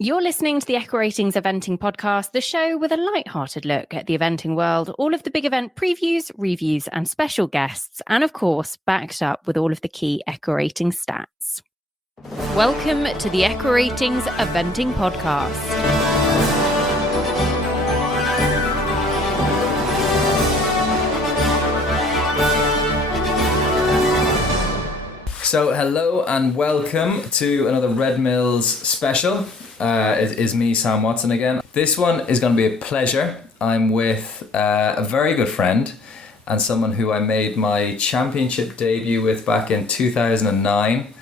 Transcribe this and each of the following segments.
You're listening to the Equestrian's Eventing Podcast, the show with a light-hearted look at the eventing world, all of the big event previews, reviews, and special guests, and of course, backed up with all of the key Equestrating stats. Welcome to the Equestrating's Eventing Podcast. So hello and welcome to another Red Mills special. It is me, Sam Watson, again. This one is going to be a pleasure. I'm with a very good friend and someone who I made my championship debut with back in 2009,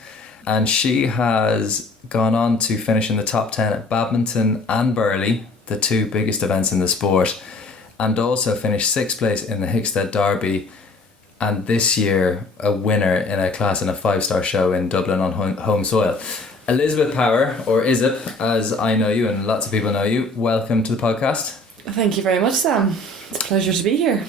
and she has gone on to finish in the top 10 at Badminton and Burghley, the two biggest events in the sport, and also finished 6th place in the Hickstead Derby, and this year a winner in a class in a 5-star show in Dublin on home soil. Elizabeth Power, or Izip, as I know you and lots of people know you, welcome to the podcast. Thank you very much, Sam. It's a pleasure to be here.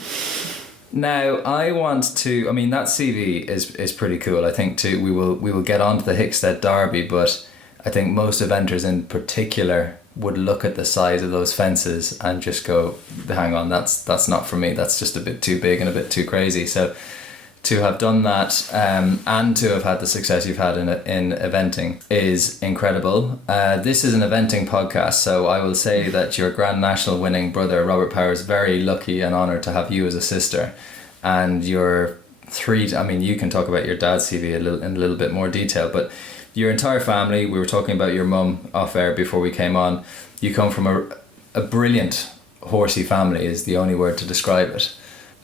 Now, I want to, that CV is pretty cool. I think too, we will get on to the Hickstead Derby, but I think most eventers in particular would look at the size of those fences and just go, hang on, that's not for me, that's just a bit too big and a bit too crazy. So to have done that and to have had the success you've had in eventing is incredible. This is an eventing podcast, so I will say that your Grand National winning brother Robert Power is very lucky and honoured to have you as a sister, and your you can talk about your dad's CV in a little bit more detail, but your entire family, we were talking about your mum off air before we came on, you come from a brilliant horsey family is the only word to describe it.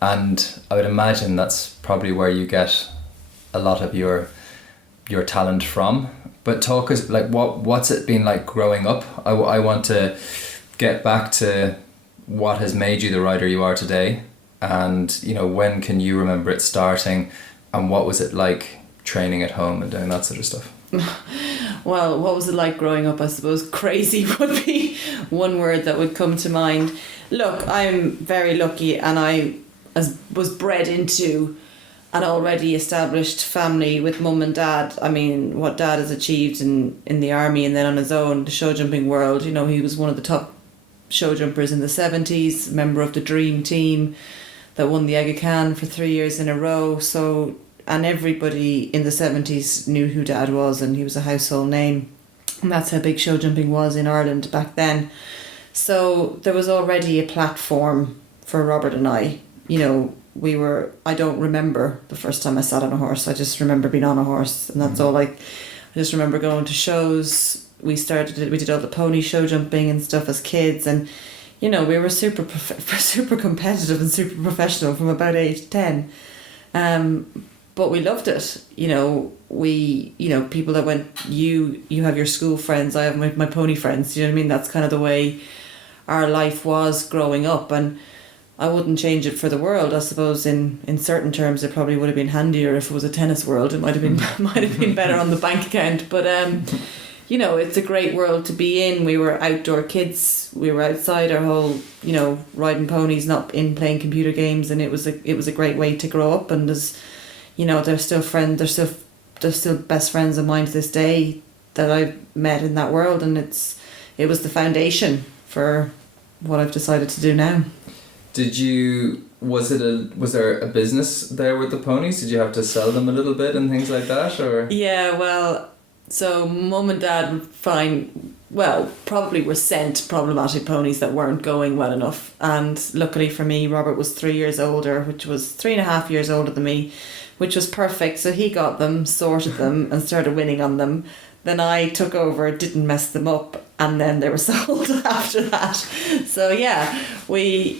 And I would imagine that's probably where you get a lot of your talent from. But talk us, like, what's it been like growing up? I want to get back to what has made you the rider you are today, and when can you remember it starting, and what was it like training at home and doing that sort of stuff? Well, what was it like growing up? I suppose crazy would be one word that would come to mind. Look, I'm very lucky, and I was bred into an already established family with mum and dad. I mean, what dad has achieved in the army and then on his own, the show jumping world, he was one of the top show jumpers in the 70s, member of the dream team that won the Aga Khan for 3 years in a row. So, and everybody in the 70s knew who dad was, and he was a household name. And that's how big show jumping was in Ireland back then. So there was already a platform for Robert and I. I don't remember the first time I sat on a horse. I just remember being on a horse, and that's all. I just remember going to shows. We did all the pony show jumping and stuff as kids, and we were super competitive and super professional from about age 10. But we loved it. People that went, you have your school friends, I have my pony friends. You know what I mean? That's kind of the way our life was growing up, and I wouldn't change it for the world. I suppose in certain terms it probably would have been handier if it was a tennis world. It might have been better on the bank account. But it's a great world to be in. We were outdoor kids. We were outside our whole, riding ponies, not in playing computer games, and it was a great way to grow up. And they're still friends. They're still best friends of mine to this day that I met in that world, and it was the foundation for what I've decided to do now. Was there a business there with the ponies? Did you have to sell them a little bit and things like that, or? Yeah, well, so mum and dad probably were sent problematic ponies that weren't going well enough. And luckily for me, Robert was 3 years older, which was 3.5 years older than me, which was perfect. So he got them, sorted them, and started winning on them. Then I took over, didn't mess them up, and then they were sold after that. So yeah, we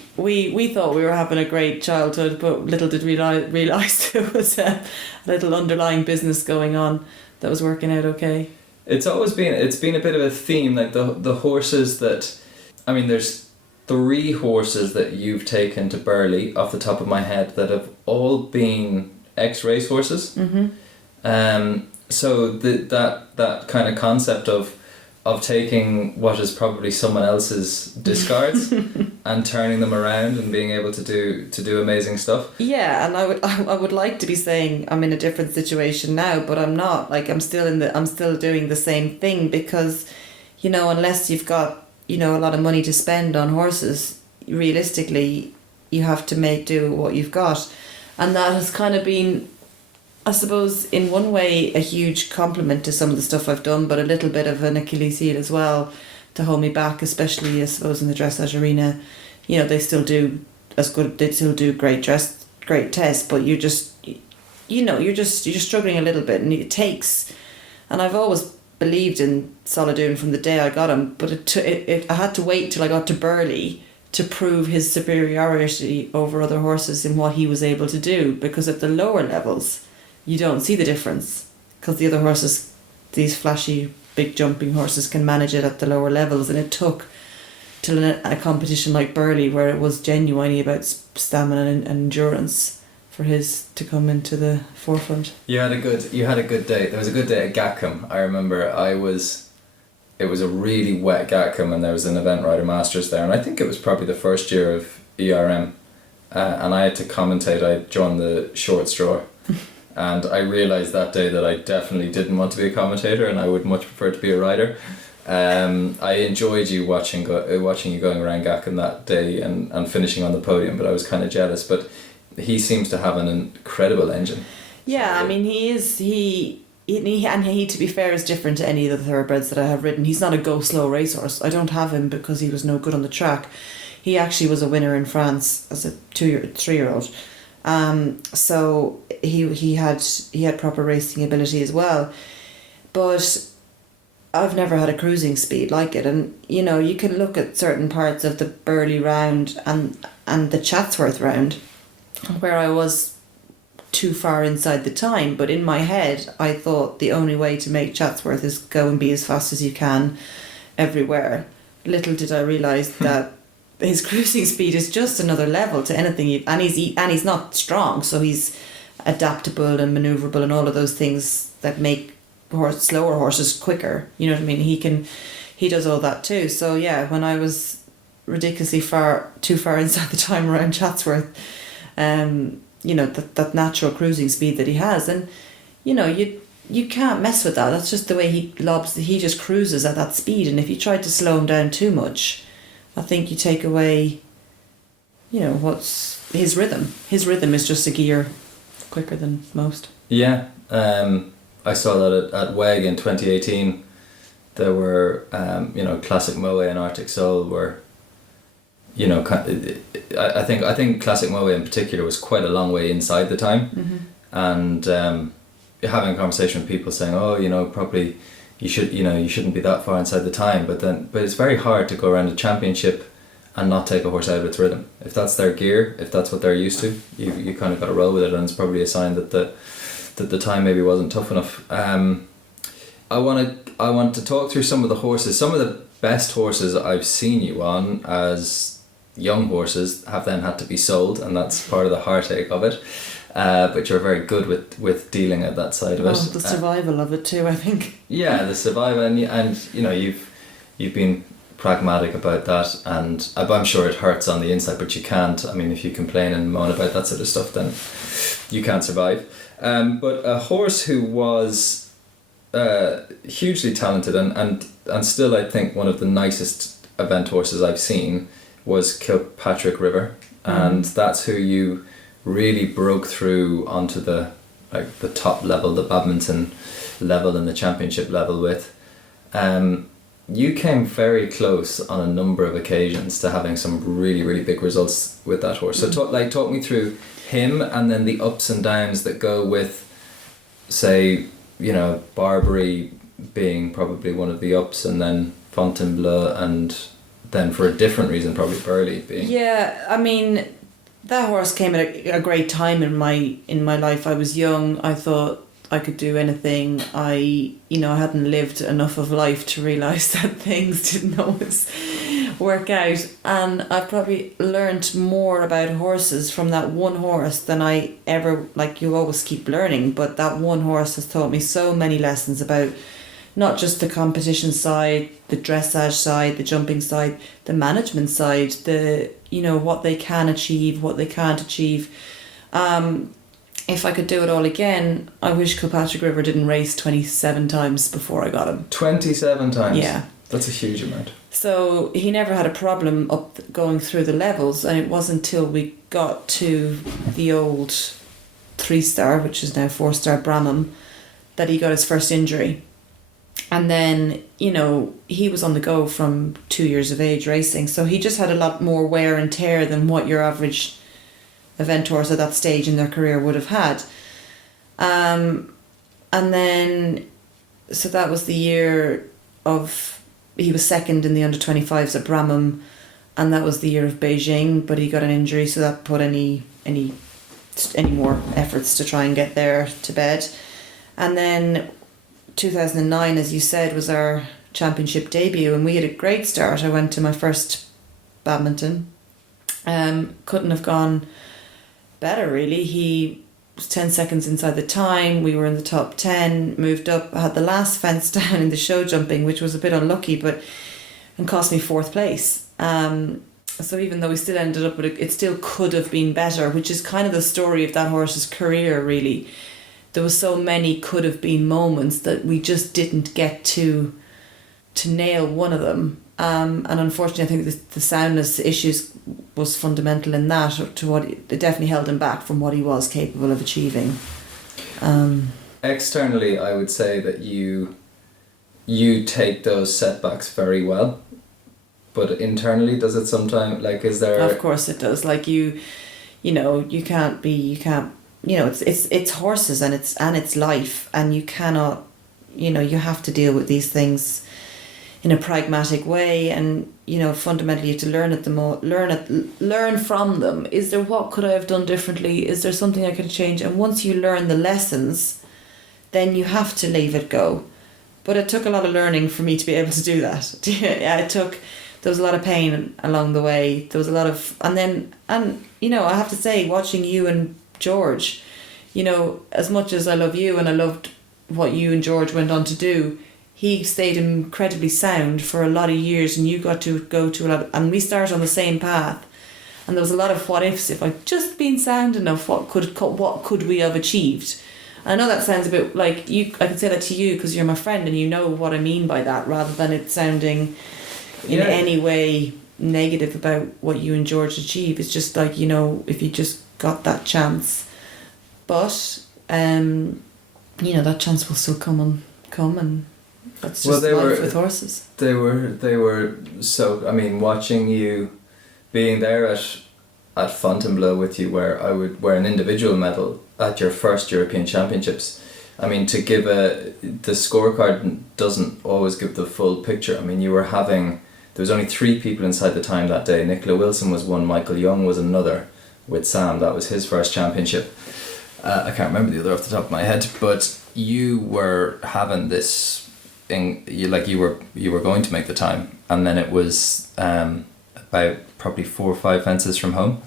thought we were having a great childhood, but little did we realise there was a little underlying business going on that was working out okay. It's been a bit of a theme, like the horses that, there's 3 horses that you've taken to Burghley off the top of my head that have all been ex-race horses. Mm-hmm. So that kind of concept of taking what is probably someone else's discards and turning them around and being able to do amazing stuff. Yeah, and I would like to be saying I'm in a different situation now, but I'm not. Like I'm still doing the same thing, because you know, unless you've got, you know, a lot of money to spend on horses, realistically, you have to make do with what you've got. And that has kind of been, I suppose, in one way, a huge compliment to some of the stuff I've done, but a little bit of an Achilles heel as well to hold me back, especially, I suppose, in the dressage arena. You know, they still do great tests, but you just, you know, you're struggling a little bit, and it takes, and I've always believed in Solidum from the day I got him, but I had to wait till I got to Burley to prove his superiority over other horses in what he was able to do, because at the lower levels you don't see the difference, because the other horses, these flashy big jumping horses, can manage it at the lower levels, and it took till a competition like Burley, where it was genuinely about stamina and endurance, for his to come into the forefront. You had a good day. There was a good day at Gatcombe. I remember it was a really wet Gatcombe, and there was an event rider masters there, and I think it was probably the first year of ERM, and I had to commentate. I joined the short straw, and I realised that day that I definitely didn't want to be a commentator, and I would much prefer to be a rider. I enjoyed you watching you going around Gatcombe that day and finishing on the podium, but I was kind of jealous. But he seems to have an incredible engine. Yeah, I mean, he to be fair, is different to any of the thoroughbreds that I have ridden. He's not a go slow racehorse. I don't have him because he was no good on the track. He actually was a winner in France as a 3-year-old. So he had proper racing ability as well. But I've never had a cruising speed like it, and you know, you can look at certain parts of the Burley round and the Chatsworth round where I was too far inside the time, but in my head I thought the only way to make Chatsworth is go and be as fast as you can everywhere. Little did I realise that his cruising speed is just another level to anything, and he's not strong, so he's adaptable and manoeuvrable and all of those things that make slower horses quicker. You know what I mean? He does all that too. So yeah, when I was ridiculously too far inside the time around Chatsworth, you know, that natural cruising speed that he has, and you know, you can't mess with that. That's just the way he just cruises at that speed, and if you try to slow him down too much, I think you take away, you know, what's his rhythm. His rhythm is just a gear quicker than most. Yeah, I saw that at WEG in 2018. There were, you know, Classic Moe and Arctic Soul were, you know, I think Classic Moe in particular was quite a long way inside the time. Mm-hmm. And having a conversation with people saying, oh, you know, probably you shouldn't be that far inside the time, but it's very hard to go around a championship and not take a horse out of its rhythm. If that's their gear, if that's what they're used to, you kind of got to roll with it, and it's probably a sign that the time maybe wasn't tough enough. I want to talk through some of the horses. Some of the best horses I've seen you on as young horses have then had to be sold, and that's part of the heartache of it. But you're very good with dealing at that side of it. The survival of it too, I think. Yeah, the survival, and you know, you've been pragmatic about that, and I'm sure it hurts on the inside, but you can't. I mean, if you complain and moan about that sort of stuff, then you can't survive. But a horse who was hugely talented and still, I think, one of the nicest event horses I've seen was Kilpatrick River, and that's who you really broke through onto the top level, the badminton level and the championship level with. You came very close on a number of occasions to having some really, really big results with that horse. So talk me through him, and then the ups and downs that go with, say, you know, Barbary being probably one of the ups, and then Fontainebleau, and then for a different reason probably Burley being. Yeah, I mean, that horse came at a great time in my life. I was young. I thought I could do anything. I hadn't lived enough of life to realise that things didn't always work out. And I've probably learnt more about horses from that one horse than I ever, you always keep learning, but that one horse has taught me so many lessons about not just the competition side, the dressage side, the jumping side, the management side, what they can achieve, what they can't achieve. If I could do it all again, I wish Kilpatrick River didn't race 27 times before I got him. 27 times? Yeah. That's a huge amount. So he never had a problem up going through the levels, and it wasn't until we got to the old 3-star, which is now 4-star Brahman, that he got his first injury. And then, you know, he was on the go from 2 years of age racing, so he just had a lot more wear and tear than what your average event horse at that stage in their career would have had. And then, so that was the year of... He was second in the under-25s at Brahman, and that was the year of Beijing, but he got an injury, so that put any more efforts to try and get there to bed. And then 2009, as you said, was our championship debut, and we had a great start. I went to my first badminton. Couldn't have gone better, really. He was 10 seconds inside the time. We were in the top 10, moved up. I had the last fence down in the show jumping, which was a bit unlucky, and cost me 4th place. So even though we still ended up with it still could have been better, which is kind of the story of that horse's career, really. There was so many could have been moments that we just didn't get to nail one of them. And unfortunately, I think the soundness issues was fundamental in that, to what it definitely held him back from what he was capable of achieving. Externally, I would say that you take those setbacks very well, but internally, does it sometimes, like, is there... Of course it does. Like, you can't, it's horses and it's life, and you cannot, you have to deal with these things in a pragmatic way, and fundamentally you have to learn from them. Is there, what could I have done differently? Is there something I could change? And once you learn the lessons, then you have to leave it go. But it took a lot of learning for me to be able to do that. There was a lot of pain along the way. There was a lot of, and I have to say, watching you and George, as much as I love you and I loved what you and George went on to do, he stayed incredibly sound for a lot of years, and you got to go to a lot and we started on the same path, and there was a lot of what ifs. If I'd just been sound enough, what could we have achieved? I know that sounds a bit like I can say that to you because you're my friend and you know what I mean by that, rather than it sounding in any way negative about what you and George achieved. It's just like, if you just got that chance, but that chance will still come and that's just life with horses. They were so, I mean, watching you being there at Fontainebleau with you, where I would wear an individual medal at your first European Championships. I mean, to give the scorecard doesn't always give the full picture. I mean, there was only 3 people inside the time that day. Nicola Wilson was one, Michael Young was another with Sam. That was his first championship. I can't remember the other off the top of my head, but you were having this thing, you were going to make the time, and then it was about probably 4 or 5 fences from home,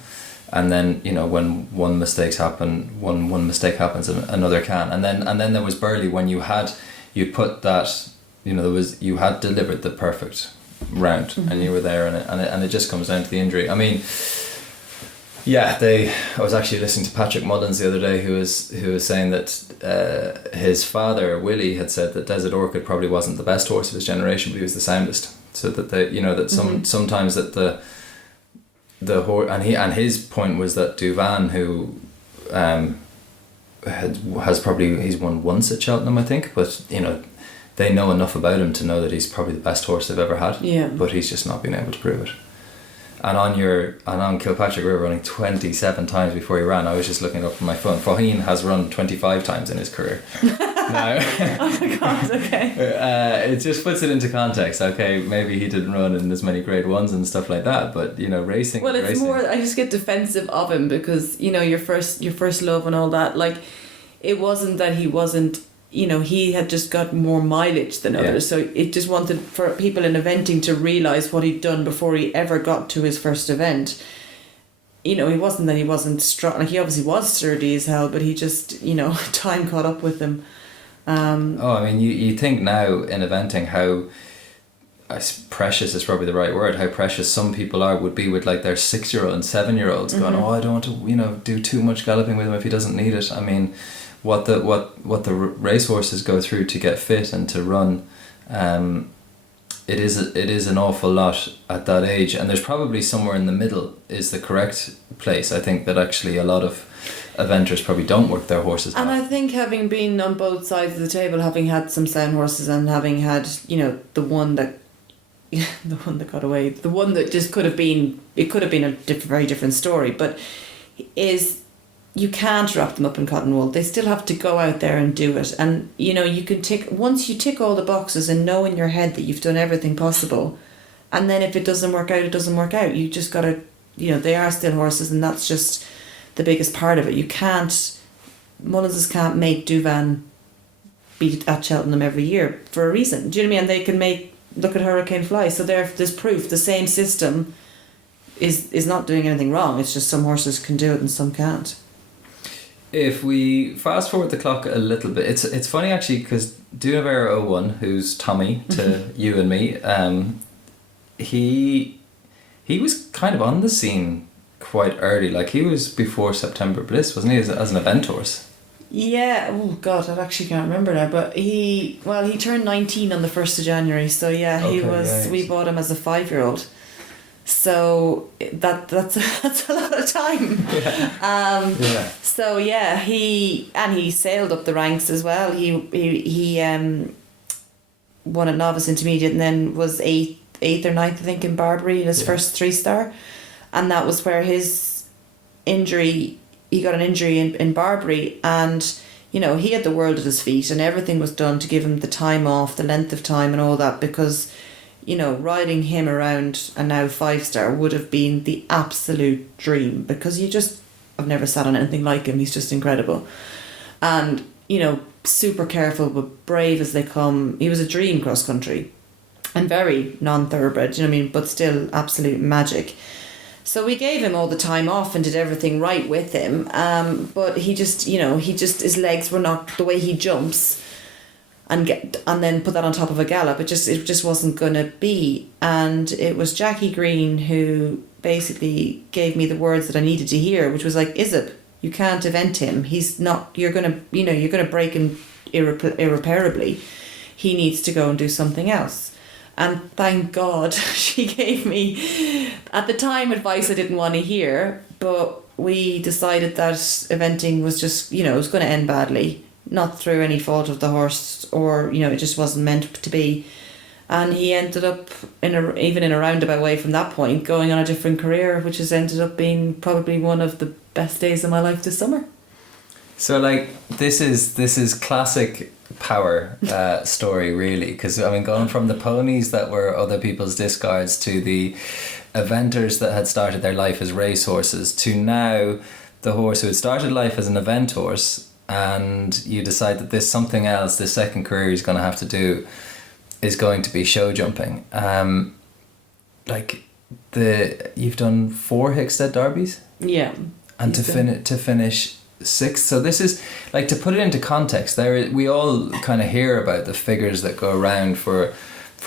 and then when one mistake happens, and another can, and then there was Burley, when you had delivered the perfect round, mm-hmm. and you were there, and it just comes down to the injury. I mean, I was actually listening to Patrick Mullins the other day, who was saying that his father Willie had said that Desert Orchid probably wasn't the best horse of his generation, but he was the soundest. So that mm-hmm. sometimes that the horse, and his point was that Duvan, who he's won once at Cheltenham, I think, but they know enough about him to know that he's probably the best horse they've ever had. Yeah. But he's just not been able to prove it. And on Kilpatrick River, running 27 times before he ran, I was just looking up on my phone. Faheen has run 25 times in his career. Now, oh my God, okay. It just puts it into context. Okay, maybe he didn't run in as many grade 1s and stuff like that, but racing. Well, it's more, I just get defensive of him because your first love and all that. Like, it wasn't that he wasn't. He had just got more mileage than others, so it just wanted for people in eventing to realise what he'd done before he ever got to his first event. He wasn't strong. Like, he obviously was sturdy as hell, but he just, time caught up with him. I mean, you think now in eventing how precious is probably the right word, how precious some people would be with like their 6-year-old and 7-year-olds going, mm-hmm. I don't want to, do too much galloping with him if he doesn't need it. I mean, what the racehorses go through to get fit and to run, it is an awful lot at that age, and there's probably somewhere in the middle is the correct place. I think that actually a lot of eventers probably don't work their horses And hard. I think having been on both sides of the table, having had some sound horses and having had, you know, the one that got away, the one that just could have been a very different story, but is you can't wrap them up in cotton wool. They still have to go out there and do it. And, you know, you can once you tick all the boxes and know in your head that you've done everything possible, and then if it doesn't work out, it doesn't work out. You just got to, you know, they are still horses, and that's just the biggest part of it. You can't, Mullinses can't make Duvan beat at Cheltenham every year for a reason. Do you know what I mean? And they can look at Hurricane Fly. So there's proof the same system is not doing anything wrong. It's just some horses can do it and some can't. If we fast forward the clock a little bit, it's funny actually, because Dunavera 01, who's Tommy to you and me, he was kind of on the scene quite early. Like, he was before September Bliss, wasn't he, as an event horse? Yeah, oh God, I actually can't remember now, but he turned 19 on the 1st of January, so yeah, we bought him as a 5-year-old. So that's a lot of time. Yeah. So yeah, he sailed up the ranks as well. He won at novice intermediate and then was eighth or ninth, I think, in Barbary in his first 3-star, and that was where his injury. He got an injury in Barbary, and you know, he had the world at his feet, and everything was done to give him the time off, the length of time, and all that, because, you know, riding him around a now 5-star would have been the absolute dream, because I've never sat on anything like him. He's just incredible. And, you know, super careful but brave as they come. He was a dream cross country and very non-thoroughbred, you know what I mean, but still absolute magic. So we gave him all the time off and did everything right with him. But his legs were not the way he jumps. And then put that on top of a gallop. It just wasn't going to be. And it was Jackie Green who basically gave me the words that I needed to hear, which was like, Isab, you can't event him. He's not. You're gonna break him irreparably. He needs to go and do something else. And thank God she gave me, at the time, advice I didn't want to hear. But we decided that eventing was just, you know, it was going to end badly. Not through any fault of the horse, or, you know, it just wasn't meant to be. And he ended up, even in a roundabout way from that point, going on a different career, which has ended up being probably one of the best days of my life this summer. So, like, this is classic power story, really, because, I mean, going from the ponies that were other people's discards to the eventers that had started their life as racehorses to now the horse who had started life as an event horse, and you decide that this something else, this second career he's going to have to do is going to be show jumping. You've done 4 Hickstead Derbies? Yeah. And to finish 6th. So this is, like, to put it into context, we all kind of hear about the figures that go around for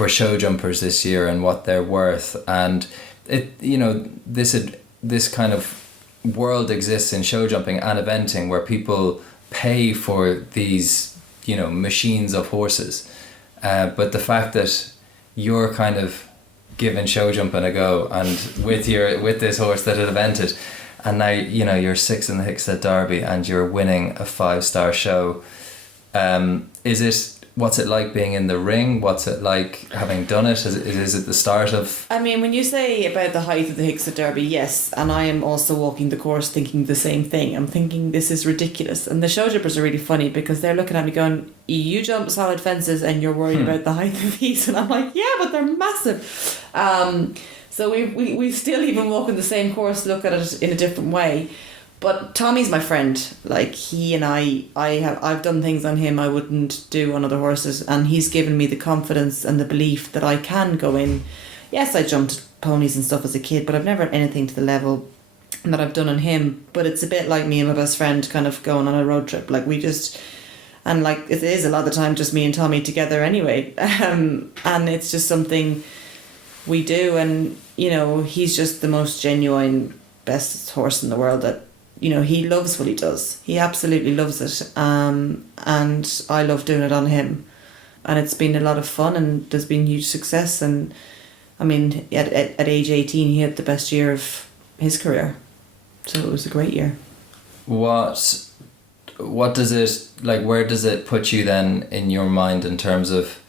show jumpers this year and what they're worth, and it, you know, this kind of world exists in show jumping and eventing where people pay for these, you know, machines of horses, but the fact that you're kind of giving show jumping a go, and with this horse that had evented, and now, you know, you're 6th in the Hickstead Derby and you're winning a 5-star show. What's it like being in the ring? What's it like having done it? Is it the start of... I mean, when you say about the height of the Hickstead Derby, yes, and I am also walking the course thinking the same thing. I'm thinking this is ridiculous. And the show jumpers are really funny because they're looking at me going, you jump solid fences and you're worried about the height of these. And I'm like, yeah, but they're massive. So we still even walking the same course, look at it in a different way. But Tommy's my friend. Like, he and I've done things on him I wouldn't do on other horses, and he's given me the confidence and the belief that I can go in. Yes, I jumped ponies and stuff as a kid, but I've never anything to the level that I've done on him. But it's a bit like me and my best friend kind of going on a road trip. Like, we just... And, like, it is a lot of the time just me and Tommy together anyway. And it's just something we do. And, you know, he's just the most genuine, best horse in the world that... You know, he loves what he does. He absolutely loves it. And I love doing it on him. and it's been a lot of fun, and there's been huge success. And I mean, at age 18, he had the best year of his career, so it was a great year. What does it, like, where does it put you then in your mind in terms of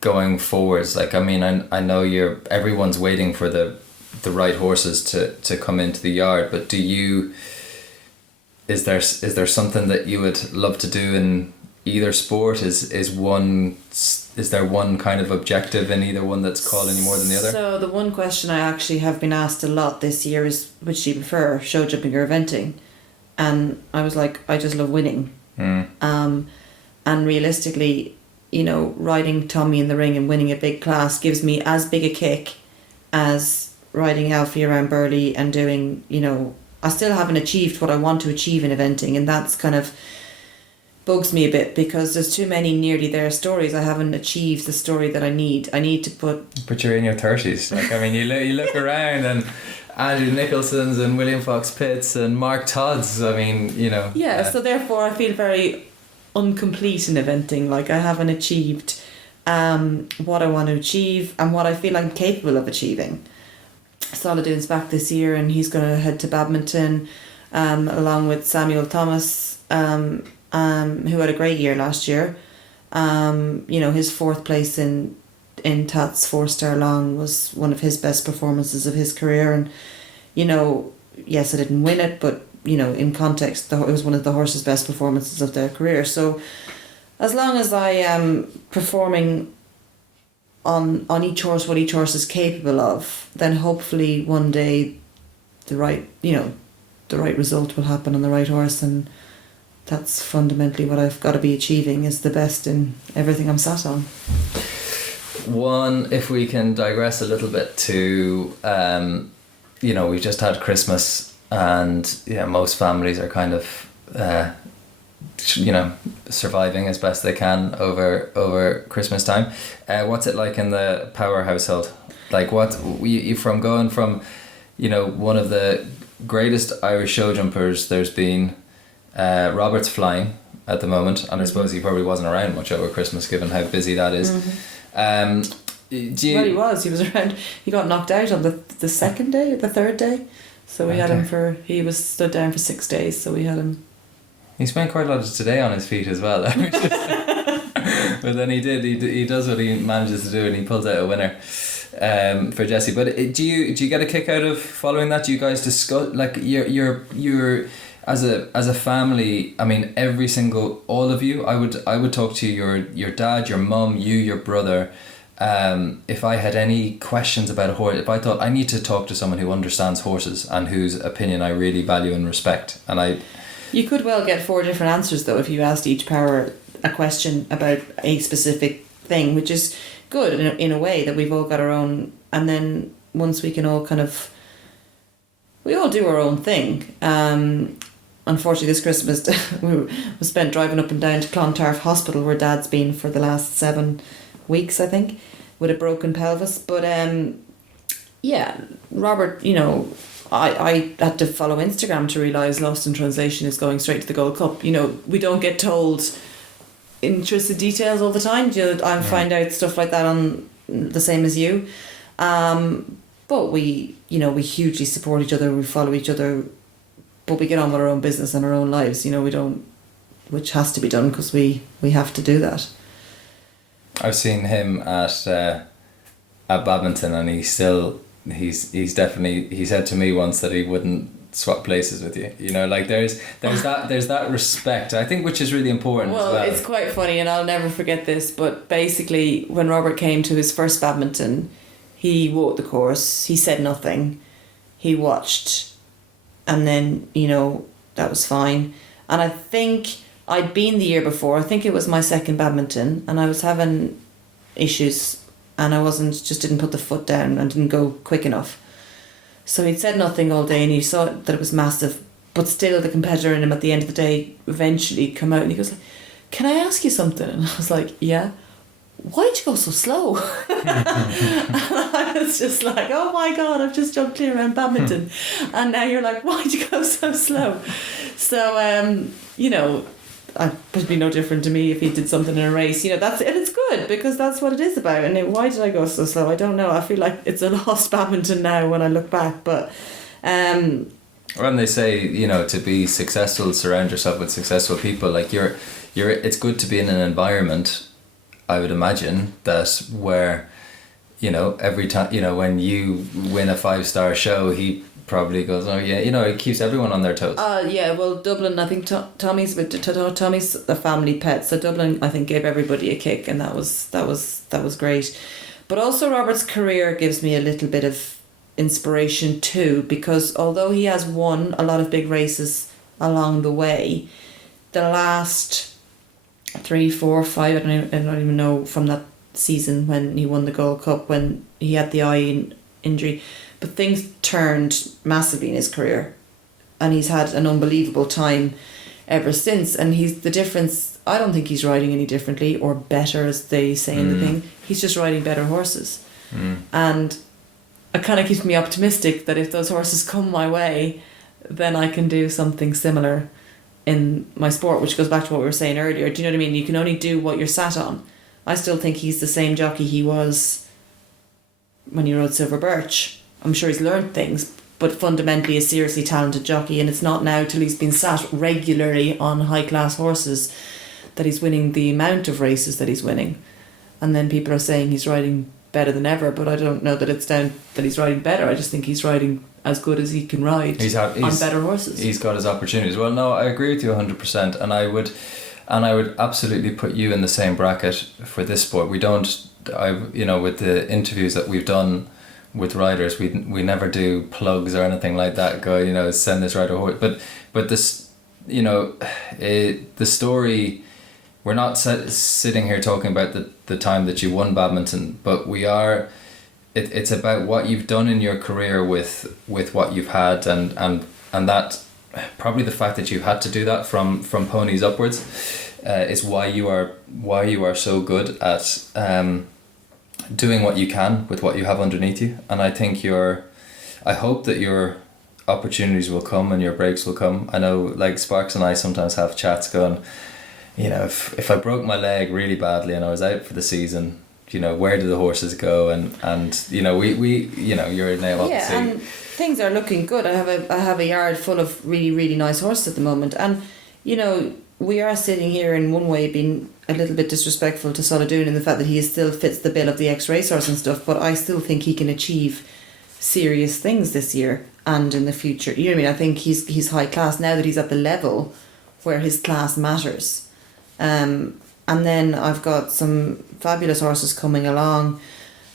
going forwards? Like, I mean, I know everyone's waiting for the right horses to come into the yard, but is there something that you would love to do in either sport? Is there one kind of objective in either one that's calling you more than the other? So the one question I actually have been asked a lot this year is, which do you prefer, show jumping or eventing? And I was like, I just love winning. And realistically, you know, riding Tommy in the ring and winning a big class gives me as big a kick as riding Alfie around Burley and doing, you know, I still haven't achieved what I want to achieve in eventing, and that's kind of bugs me a bit because there's too many nearly there stories. I haven't achieved the story that I need. I need to put... But you're in your 30s. Like, I mean, you look around and Andrew Nicholson's and William Fox Pitts and Mark Todd's, I mean, you know. Yeah, so therefore I feel very incomplete in eventing. Like, I haven't achieved what I want to achieve and what I feel I'm capable of achieving. Saladin's back this year and he's going to head to badminton along with Samuel Thomas, who had a great year last year. You know, his 4th place in Tat's 4-star long was one of his best performances of his career. And, you know, yes, I didn't win it, but, you know, in context, it was one of the horses' best performances of their career. So as long as I am performing on each horse what each horse is capable of, then hopefully one day the right result will happen on the right horse. And that's fundamentally what I've got to be achieving, is the best in everything I'm sat on. One, if we can digress a little bit to, you know, we've just had Christmas and most families are kind of, you know, surviving as best they can over Christmas time. What's it like in the Power household? Like, what you from going from, you know, one of the greatest Irish show jumpers there's been, Robert's flying at the moment, and I suppose he probably wasn't around much over Christmas given how busy that is. Well, he was around. He got knocked out on the second day, the third day, so we had him he was stood down for 6 days, so we had him. He spent quite a lot of today on his feet as well. But then he does what he manages to do, and he pulls out a winner for Jesse. But do you get a kick out of following that? Do you guys discuss, like, you're as a family? I mean, all of you. I would talk to your dad, your mum, your brother. If I had any questions about a horse, if I thought I need to talk to someone who understands horses and whose opinion I really value and respect, You could well get 4 different answers though if you asked each power a question about a specific thing, which is good in a way that we've all got our own. And then once we can all we all do our own thing. Unfortunately, this Christmas we spent driving up and down to Clontarf Hospital, where Dad's been for the last 7 weeks, I think, with a broken pelvis. But Robert, you know, I had to follow Instagram to realise Lost in Translation is going straight to the Gold Cup. You know, we don't get told interesting details all the time. I find out stuff like that on the same as you. But we hugely support each other. We follow each other, but we get on with our own business and our own lives. You know, we don't, which has to be done because we have to do that. I've seen him at badminton, and he's definitely, he said to me once that he wouldn't swap places with you. You know, like there's that respect, I think, which is really important. Well, as well. It's quite funny, and I'll never forget this, but basically when Robert came to his first badminton, he walked the course, he said nothing, he watched, and then, you know, that was fine. And I think I'd been the year before, I think it was my second badminton, and I was having issues, and I didn't put the foot down and didn't go quick enough. So he'd said nothing all day, and he saw that it was massive, but still the competitor in him at the end of the day eventually come out and he goes, "Can I ask you something?" And I was like, "Yeah." "Why'd you go so slow?" And I was just like, oh my God, I've just jumped clear around badminton. And now you're like, "Why'd you go so slow?" So, you know, it'd be no different to me if he did something in a race. And it's good because that's what it is about. And why did I go so slow? I don't know. I feel like it's a lost badminton now when I look back. But when they say, to be successful, surround yourself with successful people. Like it's good to be in an environment, I would imagine, that where, every time, when you win a 5-star show, he probably goes, oh yeah, it keeps everyone on their toes. Yeah, well, Dublin, I think Tommy's a family pet, so Dublin, I think, gave everybody a kick, and that was great. But also Robert's career gives me a little bit of inspiration too, because although he has won a lot of big races along the way, the last 3, 4, 5, I don't even know, from that season when he won the Gold Cup, when he had the eye injury, but things turned massively in his career, and he's had an unbelievable time ever since. And he's the difference. I don't think he's riding any differently or better, as they say in the thing. He's just riding better horses, and it kind of keeps me optimistic that if those horses come my way, then I can do something similar in my sport, which goes back to what we were saying earlier. Do you know what I mean? You can only do what you're sat on. I still think he's the same jockey he was when he rode Silver Birch. I'm sure he's learned things, but fundamentally a seriously talented jockey, and it's not now till he's been sat regularly on high class horses that he's winning the amount of races that he's winning. And then people are saying he's riding better than ever, but I don't know that it's down that he's riding better. I just think he's riding as good as he can ride on better horses. He's got his opportunities. Well, no, I agree with you 100%, and I would absolutely put you in the same bracket for this sport. We don't, with the interviews that we've done with riders, we never do plugs or anything like that. Go, send this rider horse. But this, the story. We're not sitting here talking about the time that you won badminton, but we are. It's about what you've done in your career with what you've had, and that probably the fact that you had to do that from ponies upwards is why you are so good at doing what you can with what you have underneath you. And I think I hope that your opportunities will come and your breaks will come. I know, like, Sparks and I sometimes have chats going, if I broke my leg really badly and I was out for the season, where do the horses go? And we you're now up to see. And things are looking good. I have a yard full of really, really nice horses at the moment, and we are sitting here in one way being a little bit disrespectful to Solodoon in the fact that he still fits the bill of the ex-racehorse and stuff, but I still think he can achieve serious things this year and in the future. You know what I mean? I think he's high class now that he's at the level where his class matters. And then I've got some fabulous horses coming along.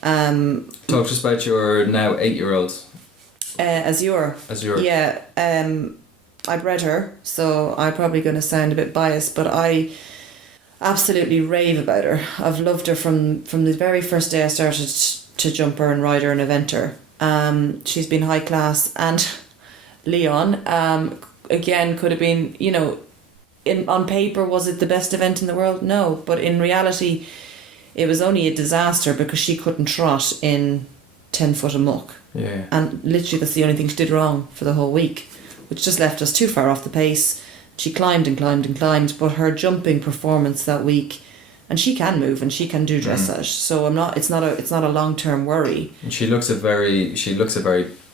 Talk to us about your now 8-year-olds. Azure. Yeah. I bred her, so I'm probably going to sound a bit biased, but I absolutely rave about her. I've loved her from the very first day I started to jump her and ride her and event her. She's been high class, and Leon, again, could have been, on paper, was it the best event in the world? No, but in reality, it was only a disaster because she couldn't trot in 10 foot of muck. Yeah. And literally that's the only thing she did wrong for the whole week, which just left us too far off the pace. She climbed and climbed and climbed, but her jumping performance that week, and she can move and she can do dressage, so it's not a long-term worry. And she looks a very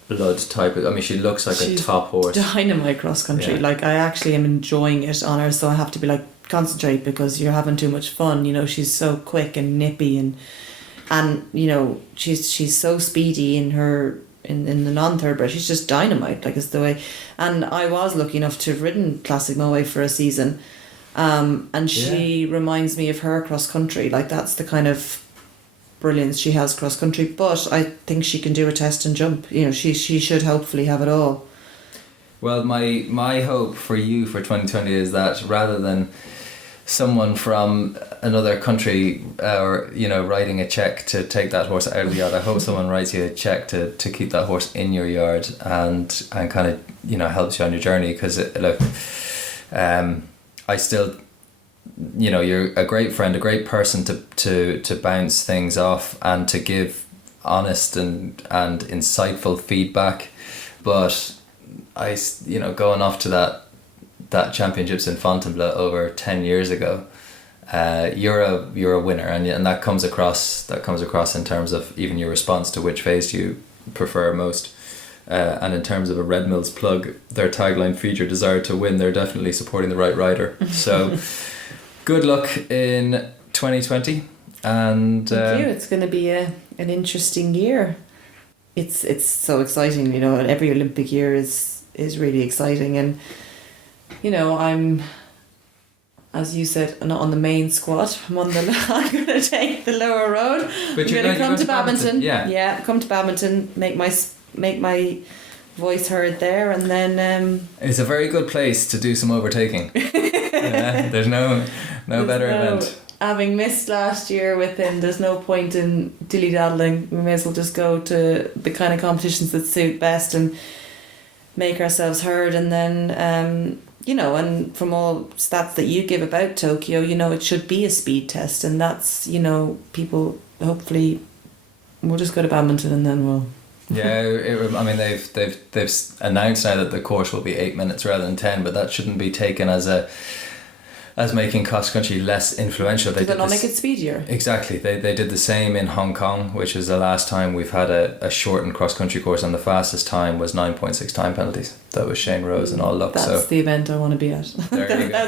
blood type. I mean, she looks like a top horse. Dynamite cross country. Yeah. Like, I actually am enjoying it on her, so I have to be like, concentrate because you're having too much fun. She's so quick and nippy, and she's so speedy in her in the non-thoroughbred. She's just dynamite. Like, it's the way. And I was lucky enough to have ridden Classic Moe for a season, and she reminds me of her cross country. Like, that's the kind of brilliance she has cross country, but I think she can do a test and jump. She should hopefully have it all. Well, my hope for you for 2020 is that rather than someone from another country writing a check to take that horse out of the yard, I hope someone writes you a check to keep that horse in your yard and kind of helps you on your journey, because I still you're a great friend, a great person to bounce things off and to give honest and insightful feedback, but going off to that championships in Fontainebleau over 10 years ago, you're a winner, and that comes across in terms of even your response to which phase do you prefer most. And in terms of a Red Mills plug, their tagline, "Feed your desire to win," they're definitely supporting the right rider. So good luck in 2020, and thank you. It's going to be an interesting year. It's so exciting, you know. Every Olympic year is really exciting, and you know, I'm, as you said, not on the main squad. I'm going to take the lower road. But I'm going to come to Badminton. Yeah, come to Badminton. Make my voice heard there, and then it's a very good place to do some overtaking. There's no better event. Having missed last year with him, there's no point in dilly-daddling. We may as well just go to the kind of competitions that suit best and make ourselves heard. And then you know, and from all stats that you give about Tokyo, you know, it should be a speed test, and that's, you know, people, hopefully we'll just go to Badminton and then we'll. Yeah, I mean, they've announced now that the course will be 8 minutes rather than 10, but that shouldn't be taken as making cross country less influential. Did they not make it speedier? Exactly. They did the same in Hong Kong, which is the last time we've had a shortened cross country course, and the fastest time was 9.6 time penalties. That was Shane Rose and all luck. That's the event I want to be at.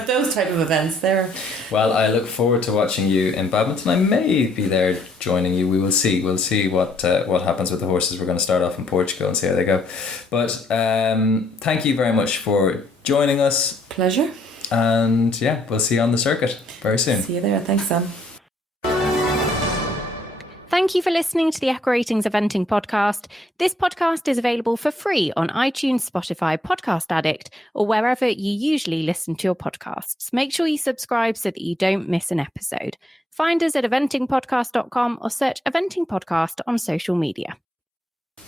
Those type of events there. Well, I look forward to watching you in Badminton. I may be there joining you. We will see. We'll see what happens with the horses. We're going to start off in Portugal and see how they go. But thank you very much for joining us. Pleasure. And yeah, we'll see you on the circuit very soon. See you there. Thanks, Sam. Thank you for listening to the EquiRatings Eventing podcast. This podcast is available for free on iTunes, Spotify, Podcast Addict, or wherever you usually listen to your podcasts. Make sure you subscribe so that you don't miss an episode. Find us at eventingpodcast.com or search Eventing Podcast on social media.